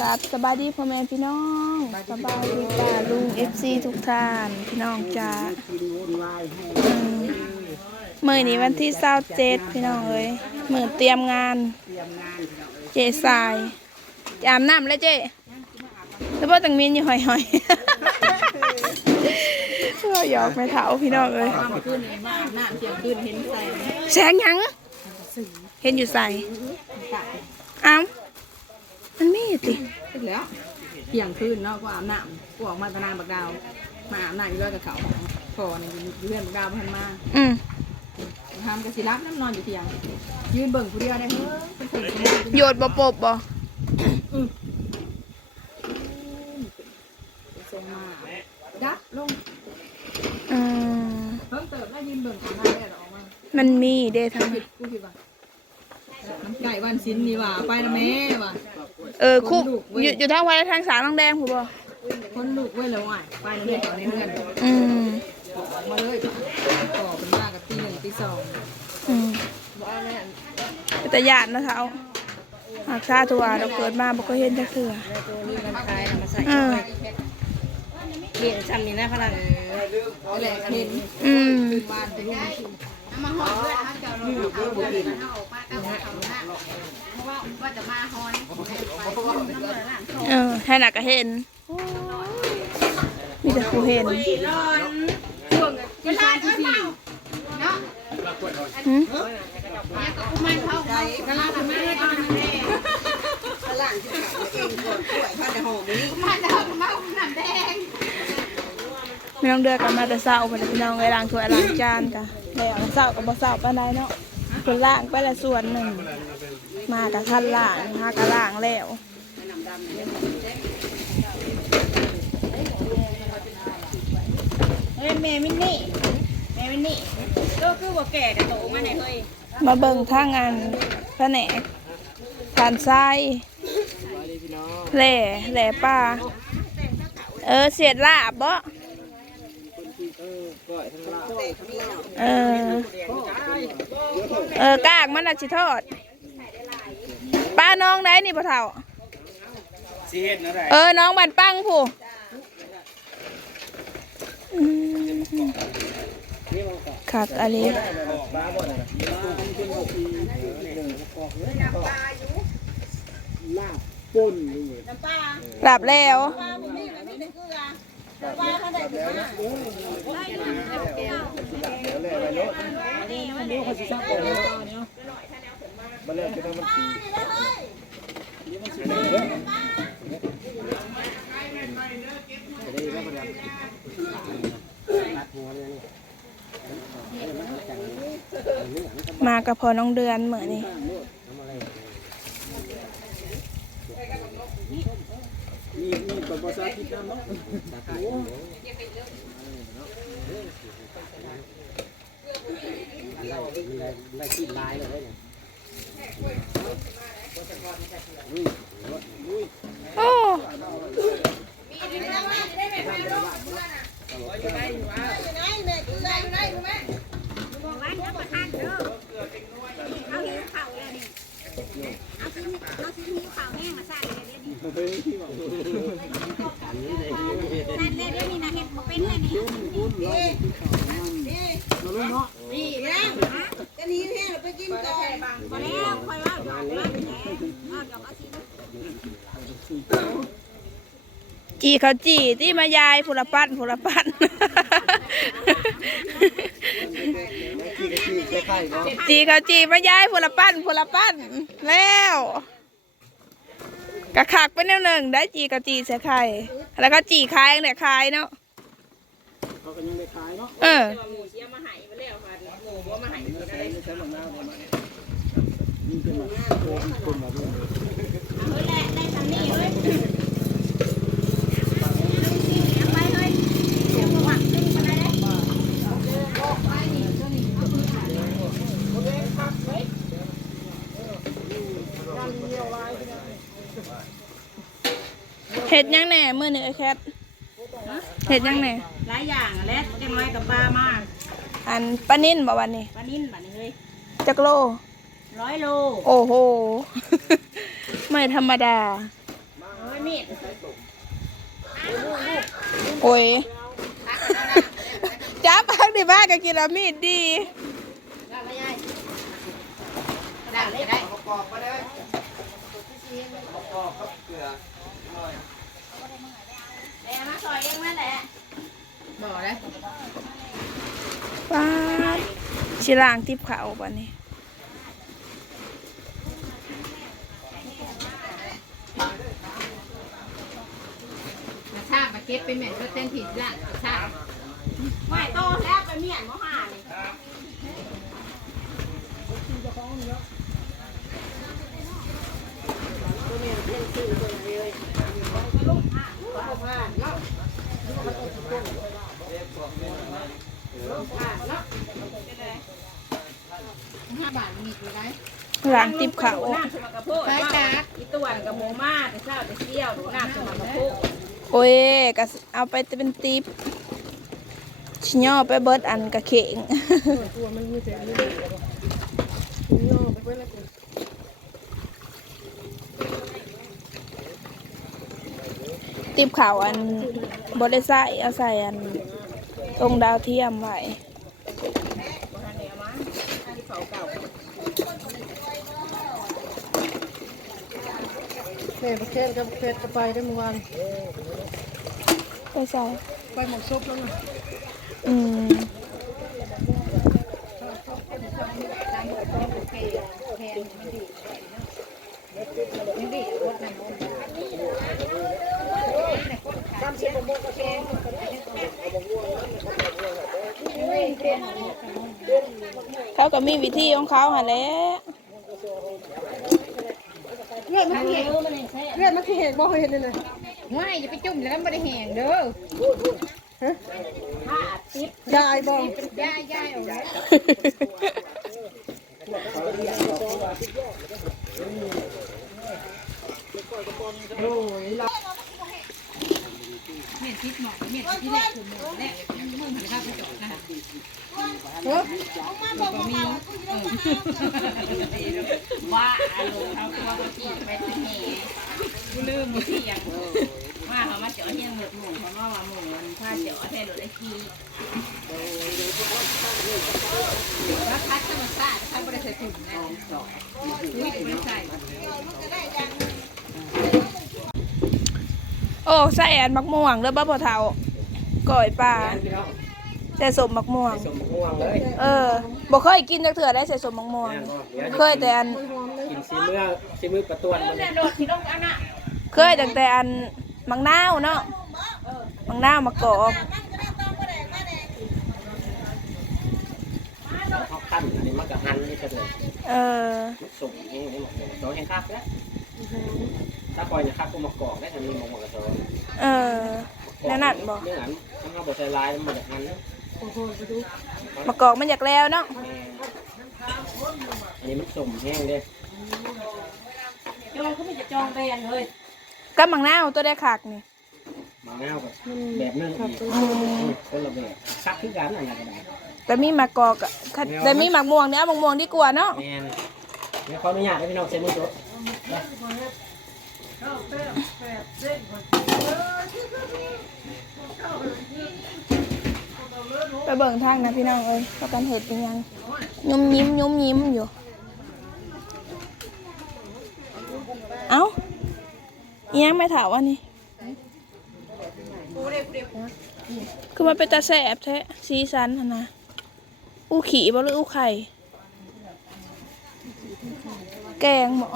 กับสบายดีพ่อแม่พี่น้องสบายดีป้าลุงเอฟซีทุกท่านพี่น้องจ้าอืมมื่อนี้วันที่เศร้าเจ็ดพี่น้องเอ้ยมื่อเตรียมงาน เจสายจะอาบน้ำแล้วเจแล้วพ่อตังมินอยู่หอยหอยเราหยอกแม่เถาพี่น้องเอ้ยแสงยัง เห็นอยู่ใส่อ้าว มันมีอยู่ติเสร็จแล้วเที่ยงคืนเนาะก็อาบน้ำกูออกมาตะนานบักดาว มาอาบน้ำอยู่ด้วยกับเขาพอนี่อยู่เพื่อนบักดาวพันมาอืมทำกระสิรับน้ำนอนอยู่เที่ยง ยืนเบิ่งผู้เดียวได้เฮ้ยเป็นคนสมบูรณ์โยดบ่ปบบ่ทรงมาดับลงอืมเพิ่มเติมแล้วยืนเบิ่งของหน้าแม่ออกมามันมีเด้ทั้งคิดกูคิดว่ามันไก่วันชิ้นนี่ว่าไปนะแม่ว่ะ เออคุอยู่อยู่ทางไว้ทางสารน้องแดงผู้บ่คนลูกไว้แล้วว่ะไปนะแม่ต่อในเรือนอืมออกมาเลยต่อเป็นมากกับตีหนึ่งตีสองอืมแต่ญาตินะเท้าหากซาตัวเราเกิดมาบ่ก็เห็นจักเทื่อตัวนี้มันคลายมาใส่เออเลี้ยงซ้ำนี่นะพลังแหละเห็นอืมบ้านไปรุ่ง เออให้หนักก็เห็นมีแต่ผู้เห็นหืมไม่ต้องเดือกกันมาแต่เศร้าไปเลยพี่น้องไอ้ล้างถ้วยล้างจานกันแล้วเศร้ากับบ่เศร้าปานใดเนาะ คนล้างไปละส่วนหนึ่ง มากับท่านล้างหากับล้างแล้วเฮ้ยแม่มินนี่แม่มินนี่ก็คือว่าแก่แต่โตมาไหนเฮ้ยมาเบิ่งท่างงานแผนกผ่านทรายแหล่แหล่ป้าเออเสียดลาบบ่ เออ เออกากมันน่ะสิทอดป้าน้องไหนนี่พ่อเฒ่าสิเฮ็ดอะไรเออน้องบันปังผู้อืมคักอะไรป่นกลับแล้วนี่เขาสิซักก่อนเนาะมาแล้วจะทำ มากับพอน้องเดือนเหมือนนี่ ภาษาคิดนำเนาะไล่ขี้ลายเลยเนี่ยโอ้จีเขาจีที่มา ยายผุละปั้นผุละปั้นขี้ก็ขี้ใกล้ๆเนาะจีเขาจีมายายผุละปั้นผุละปั้นแล้ว กะขักไปแนวหนึ่งได้จีเขาจีใส่ไข่แล้วก็จีคายเนี่ยคายเนาะเขาก็ยังได้ขายเนาะเออหมูเสียมาหายไปแล้วค่ะหมูว่ามาหายไปได้ไม่ใช่หมักน้ำมานี่เป็นแบบโคมคนแบบนี้เฮ้ยแหละได้ทำนี่เฮ้ยไปเฮ้ยเดี๋ยวหวังขึ้นมาได้เห็ดยังแหน่มือหนึ่งไอ้แคทเห็ดยังแหน่หลายอย่างแหละเต็มไม้กับปลามาอันปลานิ่นบ่วันนี้ปลานิ่นบัดนี้เฮ้ยจักโล ร้อยโลโอ้โห ไม่ธรรมดาเฮ้ยมีดโอ้ยจับพักดิบ้าก็กินละมีดดี ได้เลยได้แม่มาซอย เองนั่นแหละบอกเลยป้าดชิลางทิพเขาป่ะนี่มาชาบมาเก็บไปเหม็นก็เต้นถีบละชาบไม่โตแล้วไปเมียนมห่านี่ห้าบาทมีอยู่ไรลางทิพเขาน้ำสมักกระโพดอีตวนกับหมูมาแต่เช้าแต่เที่ยวดูน้ำสมักกระโพดโอ้ยก็เอาไปเป็นติปชิย่อไปเบิดอันกระเข่งตัวมันมีแต่เรื่องย่อไปเพื่อนละ ติบเขาอันบริใส่เอาใส่อันตรงดาวเทียมไว้เฟ่ประเคนกับเฟสก็ไปได้เมื่อวานไปใส่ไปหมกซุปแล้วนะอืม เขาก็มีวิธีของเขาหะแหล้วเลือดมันเห็นเลือดมันเห็นบ่เห็นเลยนะไม่อย่าไปจุ่มแล้วมันไม่ได้แห้งเด้อฮะยายบ่ยายยายเอาไว้โอ้ยเราเมียนทิพย์หน่อยเมียนที่แรกคือหมูแรกมึงหันข้า วไปจอดนะคะเออก็มีเออว่าอารมณ์เขาตัวเขาขี่ไปที่นี่กูลืมที่ยังว่าเขามาเจาะเฮียงหลือหมู่เขาว่าว่าหมู่มันถ้าเจาะแท้หรือไอ้ขี้แล้วพัดธรรมชาติถ้าบริษัทถุงนะอุ้ยบริษัทโอ้ใส่แอนมักม่วงแล้วบ้าพอเทา ก่อยปลาพี่น้องใส่สมมักม่วง สมม่วงเลยเออบ่เคยกินจักเถื่อได้ใส่สมมักม่วง เคยแต่อันกินซีมือซีมือประตวนมันเนี่ยโดดที่ลงอันน่ะเคยตั้งแต่อันมังนาวเนาะมังนาวมะกอกเขาขั้นอันนี้มันกับหันนี่ก็เลยเออมันส่งนี่นี่หมดเลยโซ่แห้งคักแล้วถ้าปล่อยเนี่ยคักก็มากอกได้ทันนี้มองมากระโซ่เออ นั่นนั่นบ่ เรื่องนั้นถ้าเขาบอกใส่ลายมันจากหันมะกอกมันอยากแล้วเนาะอันนี้มันส่งแห้งเด้จองเขาไม่จะจองไปอันเลยกับมังนาวตัวได้ขากนี่มะนาวกับแบบนึงอีกคนละแบบคักคือกันอะไรก็ได้แต่มีมะกอกอะคันแต่มีมักม่วงเนี่ยเอามักม่วงดีกว่าเนาะแมนเดี๋ยวขออนุญาตให้พี่น้องเซ็นมือตัว ไปเบิ่งทางนะพี่น้องเอ้ยประกันเห็ดเป็นยังยุ่มยิ้มยุ่มยิ้มอยู่ เอ้ายังไม่ถามว่านี่คือมันเป็นตาแสบแท้สีสันนนะอู้ขี่บ่หรืออู้ไข่ แกงหมอ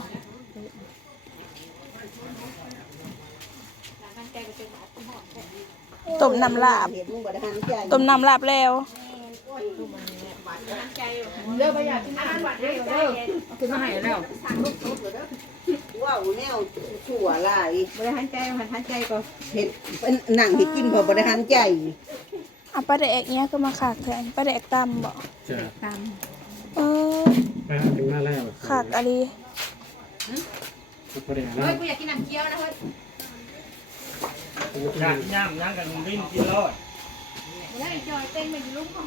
ต้มน้ำลาบ ต้มน้ำลาบแล้วเลิกไปอยากกินอาหารหวานได้เด้อคือมาให้แล้วว้าวแนวชั่วหลายบริหารใจบริหารใจก็เห็ดเป็นหนังเห็ดกินพอบริหารใจเอาปลาแดกเนี้ยคือมาขากแทนปลาแดกตำบ่จ้ะตามเออถึงมาแล้วขากอะไรพอดีเฮ้ยกูอยากกินน้ำเคี้ยวนะเฮ้ย ย่างย่างย่างกันวิ่งกินรอดแล้วไอ้จอยเต้นมันอยู่ลุ้มของ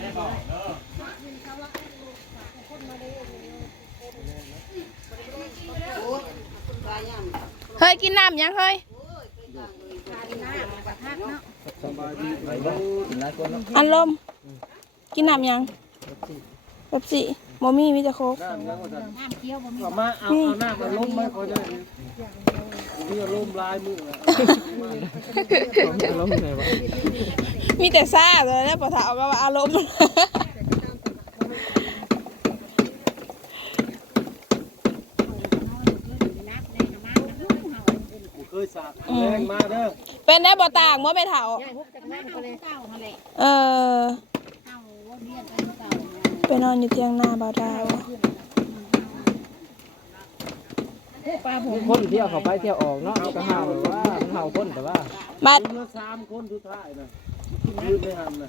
ได้บอกเออปลาย่ำเฮ้ยกินน้ำยังเฮ้ยอันลมกินน้ำยังแบบสิบ่มีมีแต่โคกเอามาเอาเอาหน้ามาล้มไม่ค่อยได้นี่ล้ มีแต่ซ่าเลยแล้วปะถาก็ว่าอารมณ์เคยสาบแรงมาเด้อเป็นได้บ่ต่างบ่ไปเถาเออไปนอนอยู่เตียงหน้าบ่าว ดาวคนเที่ยวเข้าไปเที่ยวออกเนาะก็เห่าว่ามันเห่าคนแต่ว่าบัดเมื่อสามคนสุดท้ายนะยืนในหันนะ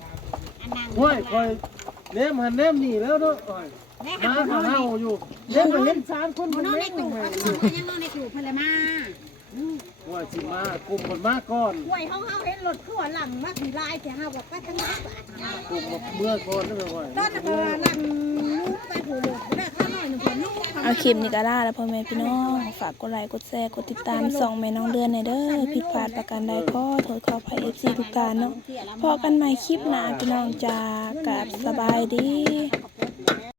ห้วยคอยเนมหันเนมหนีแล้วเนาะโอ้ยมาเขาเฮาอยู่เนมมาเห็นสามคนคนเล็กอยู่ยังนอนในถูกพลมาห้ วยสิมากลุ่มคนมาก่อนห่วยเขาเขาเห็นรถขั่วหลังมาผีลายแต่ห้าบอกไปทั้งนั้นกลุ่มเมื่อก่อนนั่นเลยห้วยตอนนั้นก็หลังลูกไปหูหลดได้ข้าหน่อยหนึ่งคนลูกเอาคลิปนี้ก็ได้แล้วพ่อแม่พี่น้อง ฝากกดไลค์กดแชร์กดติดตามส่องแม่น้องเดือนในอยเด้อผิดพลาดประการใดก็โทษขออภัย FC ทุกท่านเนาะพอกันใหม่คลิปหน้าพี่น้องจ้ากับสบายดีขอบใจ